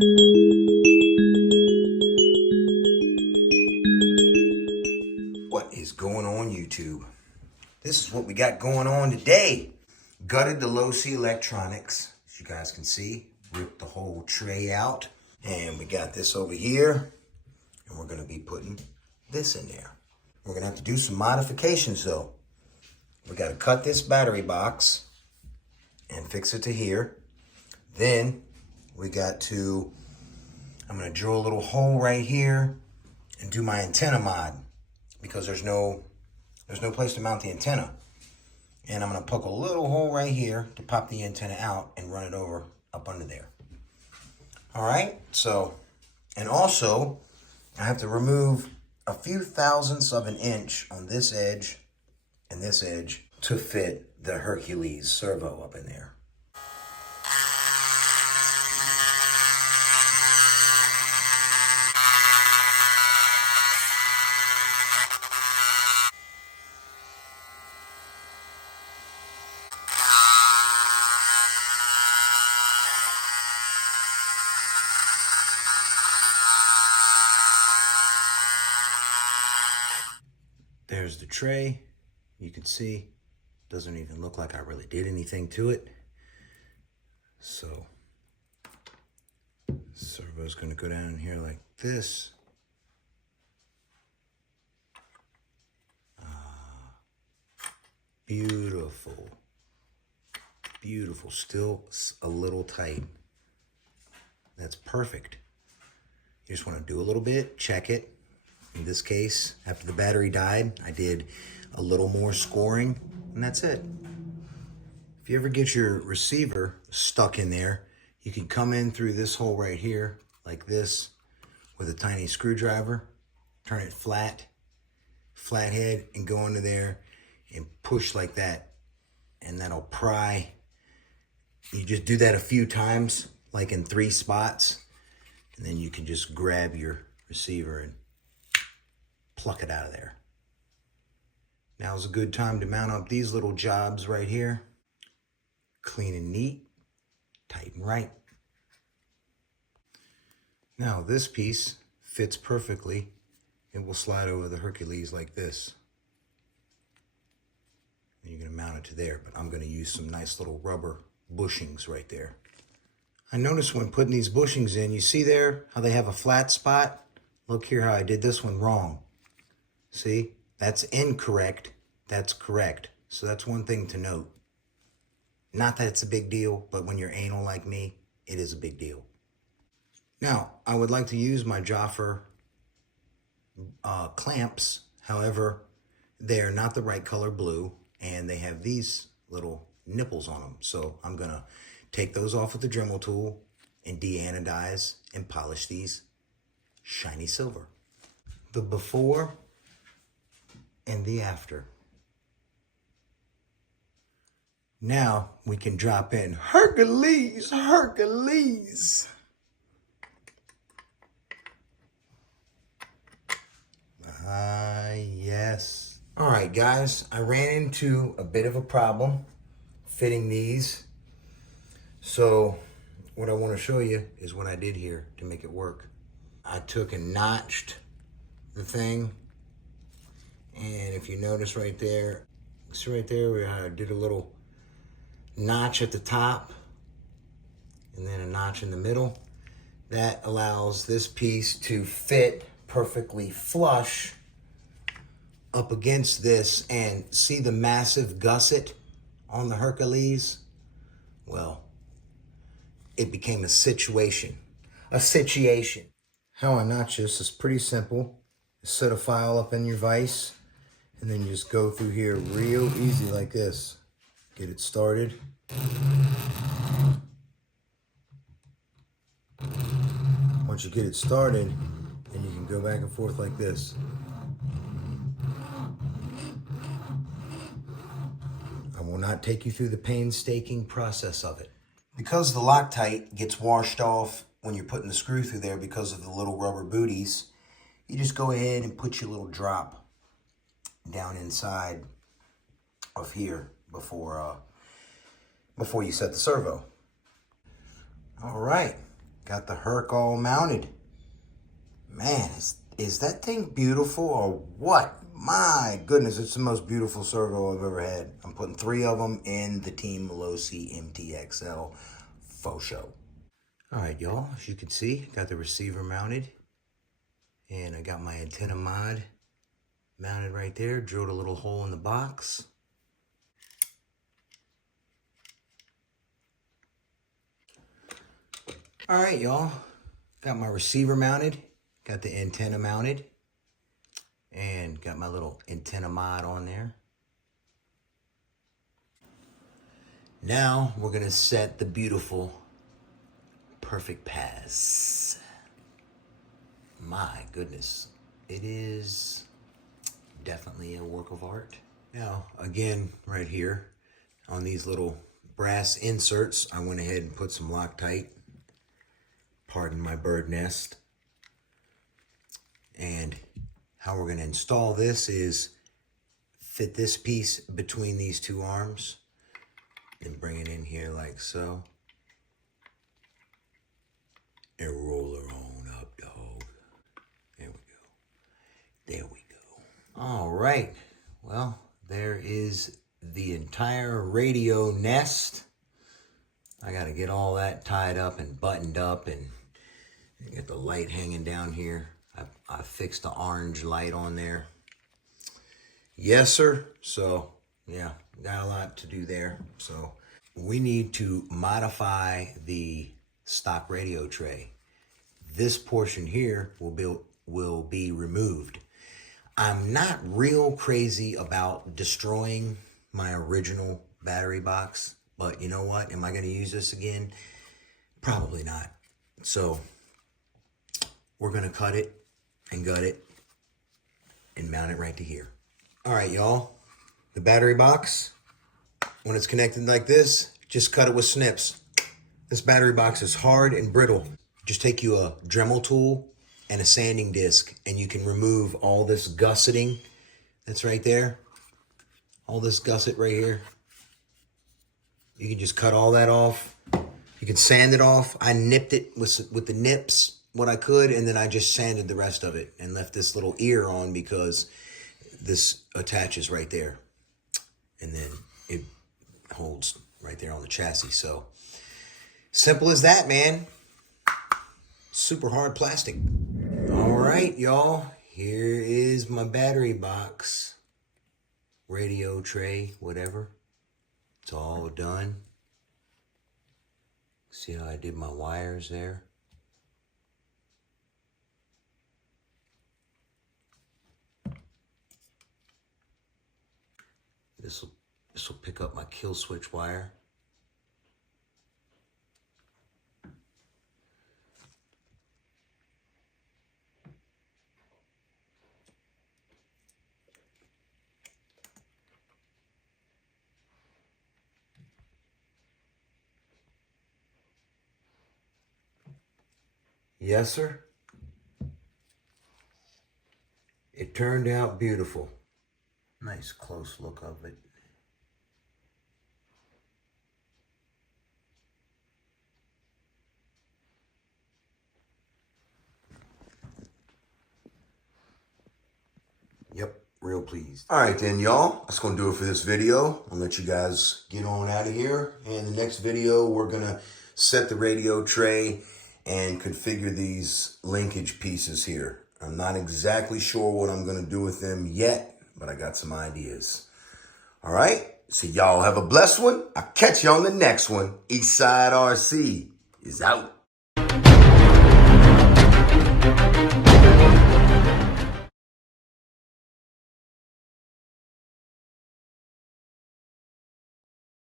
What is going on, YouTube? This is what we got going on today. Gutted the Losi electronics, as you guys can see. Ripped the whole tray out. And we got this over here. And we're going to be putting this in there. We're going to have to do some modifications though. We got to cut this battery box and fix it to here. Then we got to, I'm going to drill a little hole right here and do my antenna mod, because there's no place to mount the antenna. And I'm going to poke a little hole right here to pop the antenna out and run it over up under there. All right, so, and also I have to remove a few thousandths of an inch on this edge and this edge to fit the Hercules servo up in there. There's the tray. You can see, doesn't even look like I really did anything to it. So, servo's gonna go down in here like this. Beautiful. Beautiful, still a little tight. That's perfect. You just wanna do a little bit, check it. In this case, after the battery died, I did a little more scoring, and that's it. If you ever get your receiver stuck in there, you can come in through this hole right here, like this, with a tiny screwdriver, turn it flathead, and go into there and push like that, and that'll pry. You just do that a few times, like in 3 spots, and then you can just grab your receiver and pluck it out of there. Now's a good time to mount up these little jobs right here. Clean and neat, tight and right. Now this piece fits perfectly. It will slide over the Hercules like this. And you're gonna mount it to there, but I'm gonna use some nice little rubber bushings right there. I noticed when putting these bushings in, you see there how they have a flat spot? Look here how I did this one wrong. See, that's incorrect, that's correct. So that's one thing to note. Not that it's a big deal, but when you're anal like me, it is a big deal. Now, I would like to use my Joffer clamps. However, they're not the right color blue, and they have these little nipples on them. So I'm gonna take those off with the Dremel tool and deanodize and polish these shiny silver. The before and the after. Now we can drop in Hercules, Hercules. Yes. All right, guys, I ran into a bit of a problem fitting these. So what I want to show you is what I did here to make it work. I took and notched the thing. And if you notice right there, see right there where I did a little notch at the top and then a notch in the middle. That allows this piece to fit perfectly flush up against this. And see the massive gusset on the Hercules? Well, it became a situation. How I notch this is pretty simple. Set a file up in your vise, and then you just go through here real easy like this. Get it started. Once you get it started, then you can go back and forth like this. I will not take you through the painstaking process of it. Because the Loctite gets washed off when you're putting the screw through there because of the little rubber booties, you just go ahead and put your little drop down inside of here before you set the servo. All right, got the Herc all mounted. Man, is that thing beautiful or what? My goodness, it's the most beautiful servo I've ever had. I'm putting 3 of them in the Team Losi MTXL faux show. All right, y'all, as you can see, got the receiver mounted. And I got my antenna mod mounted right there. Drilled a little hole in the box. All right, y'all. Got my receiver mounted. Got the antenna mounted. And got my little antenna mod on there. Now we're going to set the beautiful perfect pass. My goodness. It is definitely a work of art. Now, again, right here on these little brass inserts, I went ahead and put some Loctite. Pardon my bird nest. And how we're going to install this is fit this piece between these 2 arms and bring it in here like so. And roll her on up, dog. There we go. There we go. All right. Well, there is the entire radio nest. I got to get all that tied up and buttoned up and get the light hanging down here. I fixed the orange light on there. Yes, sir. So, yeah, got a lot to do there. So, we need to modify the stock radio tray. This portion here will be removed. I'm not real crazy about destroying my original battery box, but you know what? Am I going to use this again? Probably not. So, we're going to cut it and gut it and mount it right to here. All right, y'all. The battery box, when it's connected like this, just cut it with snips. This battery box is hard and brittle. Just take you a Dremel tool and a sanding disc, and you can remove all this gusseting that's right there. All this gusset right here. You can just cut all that off. You can sand it off. I nipped it with the nips, what I could, and then I just sanded the rest of it and left this little ear on because this attaches right there. And then it holds right there on the chassis. So, simple as that, man. Super hard plastic. All right, y'all. Here is my battery box. Radio tray, whatever. It's all done. See how I did my wires there? This will pick up my kill switch wire. Yes, sir. It turned out beautiful. Nice close look of it. Yep, real pleased. All right then, y'all. That's going to do it for this video. I'll let you guys get on out of here. And the next video, we're going to set the radio tray and configure these linkage pieces here. I'm not exactly sure what I'm going to do with them yet, but I got some ideas. All right. So y'all have a blessed one. I'll catch you on the next one. Eastside RC is out.